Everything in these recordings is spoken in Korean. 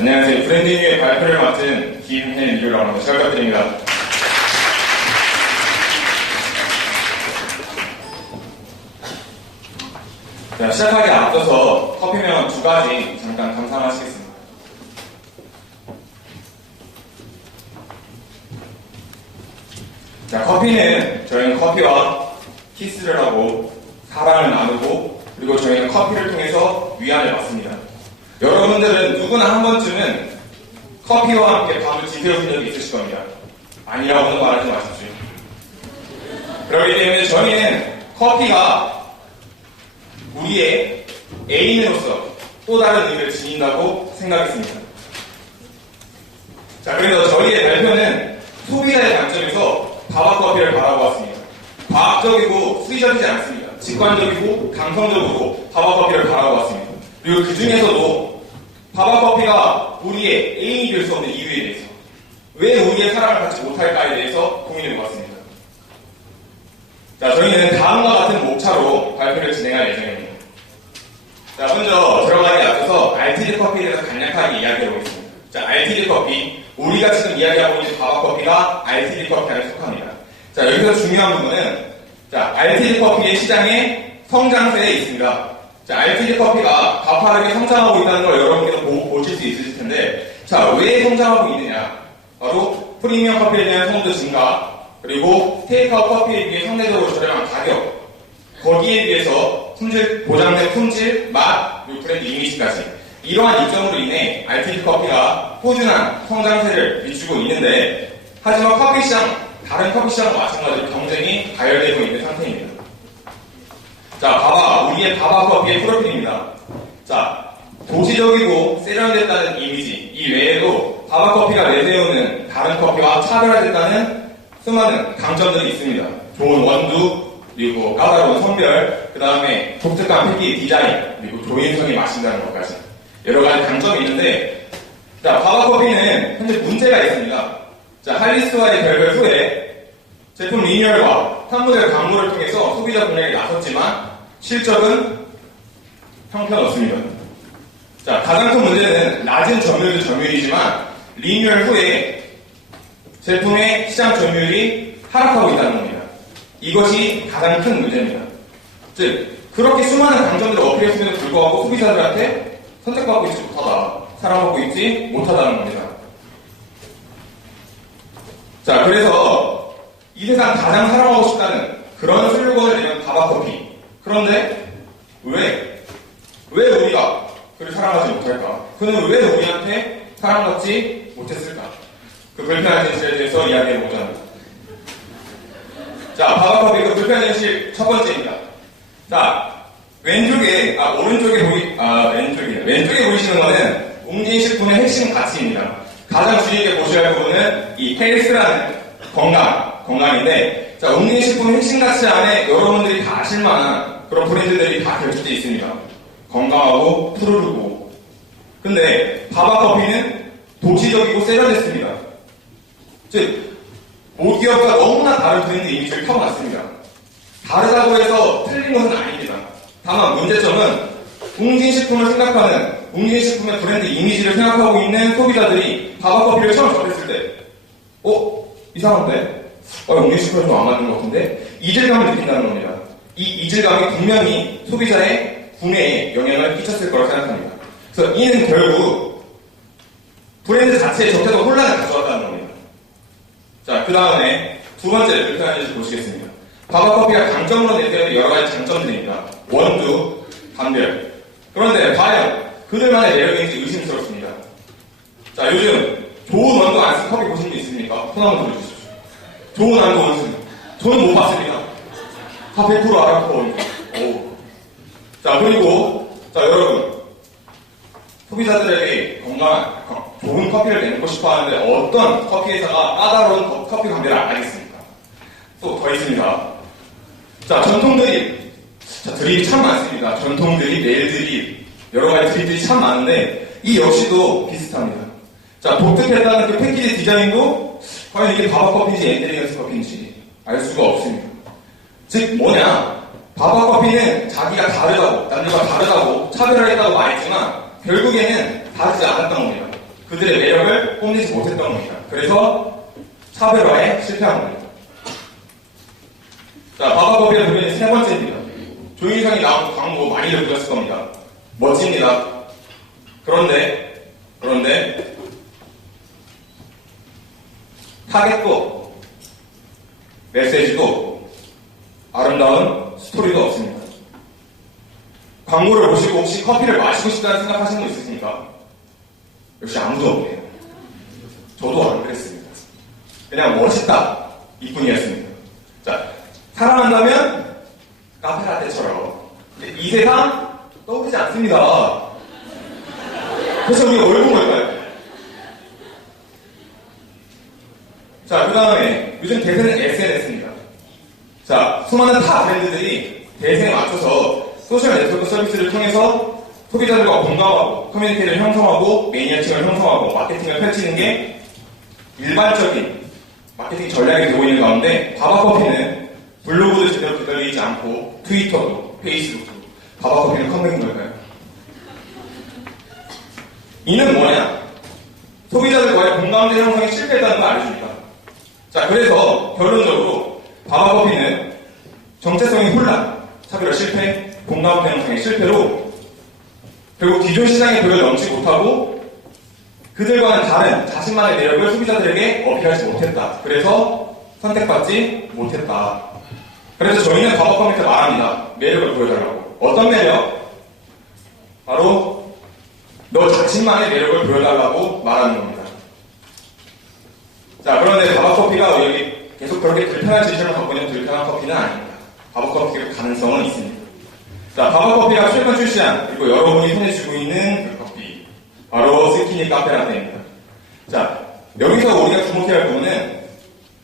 안녕하세요. 브랜딩의 발표를 맡은 김혜민이라고 합니다. 잘 부탁드립니다. 자, 시작하기 앞서서 커피명은 두 가지 잠깐 감상하시겠습니다. 자, 커피는 저희는 커피와 키스를 하고 사랑을 나누고 그리고 저희는 커피를 통해서 위안을 받습니다. 여러분들은 누구나 한 번쯤은 커피와 함께 밤을 지새우신 적이 있으실 겁니다. 아니라고는 말하지 마십시오. 그렇기 때문에 저희는 커피가 우리의 애인으로서 또 다른 의미를 지닌다고 생각했습니다. 자, 그래서 저희의 발표는 소비자의 관점에서 밥과 커피를 바라보았습니다. 과학적이고 수리적이지 않습니다. 직관적이고 감성적으로 밥과 커피를 바라보았습니다. 그리고 그 중에서도 밥과 커피가 우리의 애인이 될 수 없는 이유에 대해서, 왜 우리의 사랑을 받지 못할까에 대해서 고민해 보았습니다. 자, 저희는 다음과 같은 목차로 발표를 진행할 예정입니다. 자, 먼저 들어가기 앞서서 RTD 커피에 대해서 간략하게 이야기해 보겠습니다. 자, RTD 커피, 우리가 지금 이야기하고 있는 밥과 커피가 RTD 커피 안에 속합니다. 자, 여기서 중요한 부분은, 자, RTD 커피의 시장의 성장세에 있습니다. 자, RTD 커피가 가파르게 성장하고 있다는 걸 여러분께서 보실 수 있으실 텐데, 자, 왜 성장하고 있느냐? 바로 프리미엄 커피에 대한 선호도 증가, 그리고 테이크아웃 커피에 비해 상대적으로 저렴한 가격, 거기에 비해서 품질, 보장된 품질, 맛, 그리고 브랜드 이미지까지 이러한 이점으로 인해 RTD 커피가 꾸준한 성장세를 비추고 있는데, 하지만 커피 시장, 다른 커피 시장과 마찬가지로 경쟁이 가열되고 있는 상태입니다. 자, 봐봐. 우리의 밥과 커피의 프로필입니다. 자, 도시적이고 세련됐다는 이미지, 이 외에도 밥과 커피가 내세우는 다른 커피와 차별화됐다는 수많은 강점들이 있습니다. 좋은 원두, 그리고 까다로운 선별, 그 다음에 독특한 패키지 디자인, 그리고 조인성이 마신다는 것까지 여러 가지 강점이 있는데, 자, 밥과 커피는 현재 문제가 있습니다. 자, 할리스와의 결별 후에 제품 리뉴얼과 탑모델 광고를 통해서 소비자 공략에 나섰지만 실적은 형편없습니다. 자, 가장 큰 문제는 낮은 점유율도 점유율이지만 리뉴얼 후에 제품의 시장 점유율이 하락하고 있다는 겁니다. 이것이 가장 큰 문제입니다. 즉, 그렇게 수많은 강점들을 어필했음에도 불구하고 소비자들한테 선택받고 있지 못하다, 사랑받고 있지 못하다는 겁니다. 자, 그래서 이 세상 가장 사랑하고 싶다는 그런 슬로건을 내는 밥과 커피. 그런데 왜 우리가 그를 사랑하지 못할까? 그는 왜 우리한테 사랑받지 못했을까? 그 불편한 진실에 대해서 이야기해보자 합니다. 자, 밥과 커피 그 불편한 진실 첫 번째입니다. 자, 왼쪽에 보이시는 거는 웅진식품의 핵심 가치입니다. 가장 주의 깊게 보셔야 할 부분은 이 헬스라는 건강인데, 자, 웅진식품의 핵심 가치 안에 여러분들이 다 아실만한 그런 브랜드들이 다 결집되어 있습니다. 건강하고 푸르르고. 근데 밥과 커피는 도시적이고 세련됐습니다. 즉, 모기업과 너무나 다른 브랜드 이미지를 펴놨습니다. 다르다고 해서 틀린 것은 아닙니다. 다만 문제점은 웅진식품을 생각하는, 웅진식품의 브랜드 이미지를 생각하고 있는 소비자들이 밥과 커피를 처음 접했을 때 이상한데? 웅진식품이 좀 안 맞는 것 같은데? 이질감을 느낀다는 겁니다. 이 이질감이 분명히 소비자의 구매에 영향을 끼쳤을 거라고 생각합니다. 그래서 이는 결국 브랜드 자체에 적혀서 혼란을 가져왔다는 겁니다. 자, 그 다음에 두 번째 불편한 짓을 보시겠습니다. 밥과 커피가 강점으로 내세우는 여러 가지 장점들입니다. 원두, 감별. 그런데 과연 그들만의 매력인지 의심스럽습니다. 자, 요즘 좋은 원두 안 쓴 커피 보신 분 있습니까? 손 한번 들어주십시오. 좋은 원두 안 쓴. 저는 못 봤습니다. 다 100% 알아보고. 자, 그리고, 자, 여러분. 소비자들에게 건강한, 좋은 커피를 내놓고 싶어 하는데 어떤 커피 회사가 까다로운 커피 감별을 안 하겠습니까? 또 더 있습니다. 자, 전통 드립. 자, 드립이 참 많습니다. 전통 드립, 네일 드립, 여러 가지 드립들이 참 많은데 이 역시도 비슷합니다. 자, 독특했다는 그 패키지 디자인도 과연 이게 바바 커피인지 엔드리언스 커피인지 알 수가 없습니다. 즉 뭐냐, 바바 커피는 자기가 다르다고, 남들과 다르다고 차별을 했다고 말했지만 결국에는 다르지 않았던 겁니다. 그들의 매력을 뽐내지 못했던 겁니다. 그래서 차별화에 실패한 겁니다. 자, 바바커피의 부분이 세 번째입니다. 조인성이 나온 광고 많이들 보셨을 겁니다. 멋집니다. 그런데 타겟도 메시지도 아름다운 스토리도 없습니다. 광고를 보시고 혹시 커피를 마시고 싶다는 생각하시는 분 있으십니까? 역시 아무도 없네요. 저도 안 그랬습니다. 그냥 멋있다 이뿐이었습니다. 자, 사랑한다면 카페라떼처럼 이 세상 떠오르지 않습니다. 그래서 우리가 뭘 본 걸까요? 자, 그 다음에 요즘 대세는 SNS입니다. 자, 수많은 타 브랜드들이 대세에 맞춰서 소셜 네트워크 서비스를 통해서 소비자들과 공감하고 커뮤니티를 형성하고 매니아층을 형성하고 마케팅을 펼치는 게 일반적인 마케팅 전략이 되고 있는 가운데 바바커피는 블로그도 제대로 기다리지 않고 트위터도 페이스북도 바바커피는 컴백인 걸까요? 이는 뭐냐? 소비자들과의 공감대 형성이 실패했다는 걸 알려줍니다. 자, 그래서 결론적으로 바바커피는 정체성의 혼란, 차별화 실패, 공감대 형성의 실패로 결국 기존 시장에 벽을 넘지 못하고 그들과는 다른 자신만의 매력을 소비자들에게 어필하지 못했다. 그래서 선택받지 못했다. 그래서 저희는 바바커피한테 말합니다. 매력을 보여달라고. 어떤 매력? 바로 너 자신만의 매력을 보여달라고 말하는 겁니다. 자, 그런데 바바커피가 여기 계속 그렇게 불편한 지시를 갖고 있는 불편한 커피는 아닙니다. 바바커피의 가능성은 있습니다. 자, 바바커피가 최근 출시한 그리고 여러분이 손에 쥐고 있는 그 커피 바로 스키니 카페라떼입니다. 자, 여기서 우리가 주목해야 할 부분은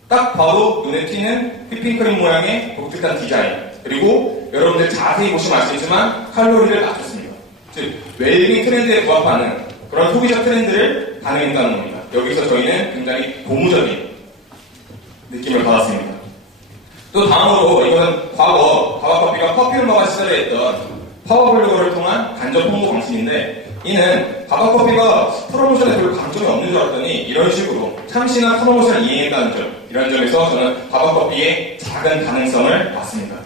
딱 봐도 눈에 띄는 휘핑크림 모양의 독특한 디자인 그리고 여러분들 자세히 보시면 알 수 있지만 칼로리를 낮췄습니다. 즉, 웰빙 트렌드에 부합하는 그런 소비자 트렌드를 반영했다는 겁니다. 여기서 저희는 굉장히 고무적인 느낌을 받았습니다. 또 다음으로 이거는 과거 바바커피가 커피 음악을 시절에 했던 파워블로거를 통한 간접 홍보 방식인데 이는 바바커피가 프로모션에 별 강점이 없는 줄 알았더니 이런 식으로 참신한 프로모션을 이행했다는 점 이런 점에서 저는 바바커피의 작은 가능성을 봤습니다.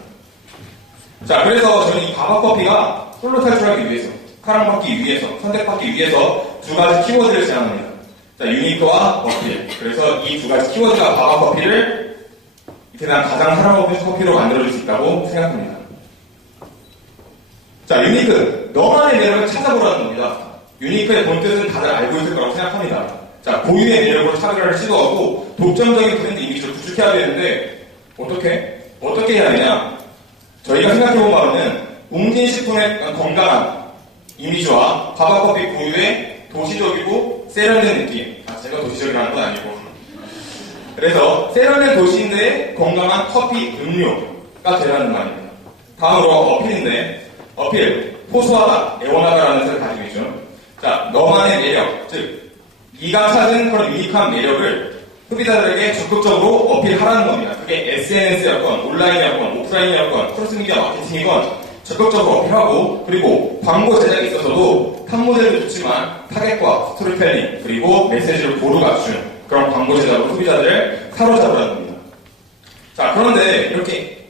자, 그래서 저는 이 바바커피가 솔로 탈출하기 위해서 사랑받기 위해서 선택받기 위해서 두 가지 키워드를 제안합니다. 자, 유니크와 어필. 그래서 이 두 가지 키워드가 바바커피를 이 세상 가장 사랑하고 싶은 커피로 만들어줄 수 있다고 생각합니다. 자, 유니크. 너만의 매력을 찾아보라는 겁니다. 유니크의 본뜻은 다들 알고 있을 거라고 생각합니다. 자, 고유의 매력으로 차별화를 시도하고 독점적인 브랜드 이미지를 구축해야 되는데 어떻게 해야 되냐? 저희가 생각해본 바로는 웅진식품의 건강한 이미지와 바바커피 고유의 도시적이고 세련된 느낌. 제가 도시적이라는 건 아니고. 그래서 세련된 도시인데 건강한 커피 음료가 되라는 말입니다. 다음으로 어필인데 어필, 호소하다, 애원하다라는 뜻을 가지고 있죠. 자, 너만의 매력, 즉 네가 찾은 그런 유니크한 매력을 소비자들에게 적극적으로 어필하라는 겁니다. 그게 SNS였건 온라인이었건 오프라인이었건 크로스미디어 마케팅이건 적극적으로 어필하고 그리고 광고 제작에 있어서도 탑모델도 좋지만 타겟과 스토리텔링 그리고 메시지를 고루 갖춘 그런 광고 제작으로 소비자들을 사로잡으라는 겁니다. 자, 그런데 이렇게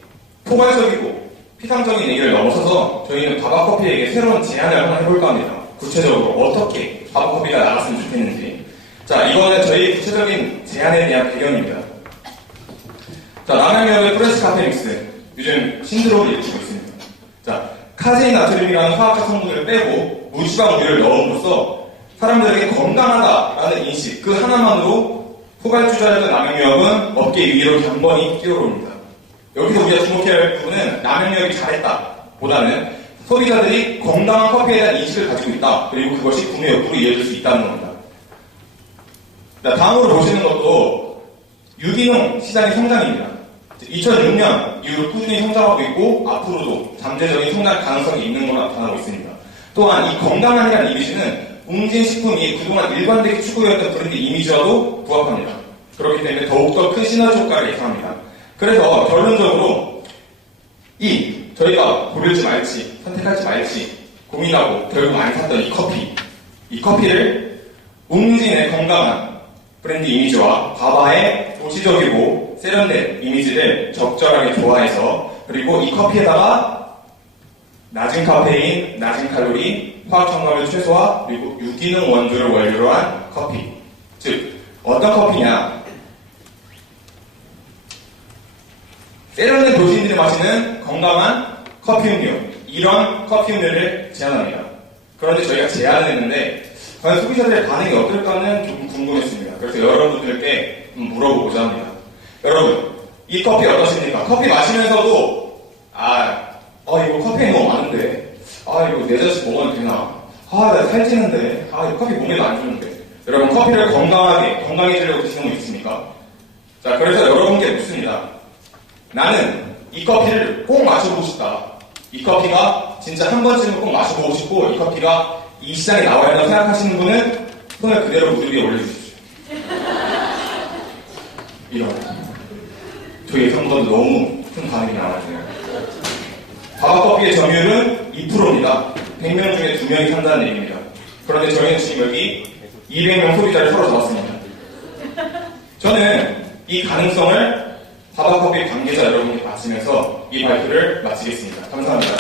포괄적이고 피상적인 얘기를 넘어서서 저희는 바바커피에게 새로운 제안을 하나 해볼까 합니다. 구체적으로 어떻게 바바커피가 나갔으면 좋겠는지. 자, 이거는 저희 구체적인 제안에 대한 배경입니다. 자, 남양유업의 프레시 카페 믹스 요즘 신드롬을 일으키고 있습니다. 자, 카제인 나트륨이라는 화학적 성분을 빼고 무지방 우유를 넣음으로써 사람들에게 건강하다라는 인식 그 하나만으로 후발주자였던 남양유업은 업계 2위로 단번이 뛰어오릅니다. 여기서 우리가 주목해야 할 부분은 남양유업이 잘했다 보다는 소비자들이 건강한 커피에 대한 인식을 가지고 있다. 그리고 그것이 구매 욕구로 이어질 수 있다는 겁니다. 자, 다음으로 보시는 것도 유기농 시장의 성장입니다. 2006년 이후로 꾸준히 성장하고 있고 앞으로도 잠재적인 성장 가능성이 있는 걸로 나타나고 있습니다. 또한 이 건강한이라는 이미지는 웅진식품이 그동안 일관되게 추구해왔던 브랜드 이미지와도 부합합니다. 그렇기 때문에 더욱더 큰 시너지 효과를 예상합니다. 그래서 결론적으로 저희가 고를지 말지 선택할지 말지 고민하고 결국 많이 샀던 이 커피를 웅진의 건강한 브랜드 이미지와 바바의 도시적이고 세련된 이미지를 적절하게 조화해서, 그리고 이 커피에다가 낮은 카페인, 낮은 칼로리, 화학 첨가물 최소화, 그리고 유기농 원두를 원료로 한 커피. 즉, 어떤 커피냐? 세련된 도시인들이 마시는 건강한 커피 음료, 이런 커피 음료를 제안합니다. 그런데 저희가 제안을 했는데 과연 소비자들의 반응이 어떨까는 조금 궁금했습니다. 그래서 여러분들께 물어보고자 합니다. 여러분, 이 커피 어떠십니까? 커피 마시면서도 이거 카페인 너무 많은데, 이거 내 자식 먹어도 되나? 나 살찌는데, 이거 커피 몸에도 안 좋은데. 여러분, 커피를 건강해지려고 드시는 분 있습니까? 자, 그래서 여러분께 묻습니다. 나는 이 커피를 꼭 마셔보고 싶다. 이 커피가 진짜 한 번쯤은 꼭 마셔보고 싶고, 이 커피가 이 시장에 나와야 한다고 생각하시는 분은 손을 그대로 무릎 위에 올려주십시오. 저희 예상보다 너무 큰 반응이 나왔네요. 바바커피의 점유율은 2%입니다. 100명 중에 2명이 산다는 얘기입니다. 그런데 저희는 지금 여기 200명 소비자를 사로잡았습니다. 저는 이 가능성을 바바커피 관계자 여러분께 바치면서 이 발표를 마치겠습니다. 감사합니다.